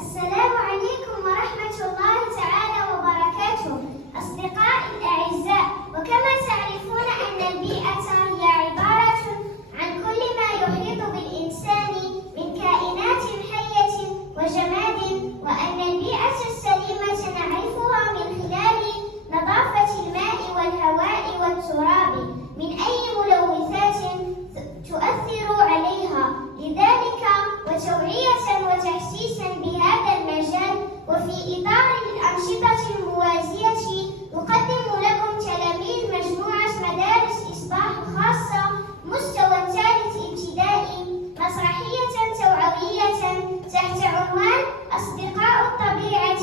السلام عليكم ورحمة الله تعالى وبركاته. أصدقائي الأعزاء، وكما تعرفون أن البيئة هي عبارة عن كل ما يحيط بالإنسان من كائنات حية وجماد، وأن البيئة السليمة نعرفها من خلال نظافة الماء والهواء والتراب من أي ملوثات تؤثر عليها. لذلك وتوعية وتحسيسا بهذا المجال وفي إطار الأنشطة الموازية، نقدم لكم تلاميذ مجموعة مدارس إصلاح خاصة مستوى ثالث ابتدائي مسرحية توعوية تحت عنوان أصدقاء الطبيعة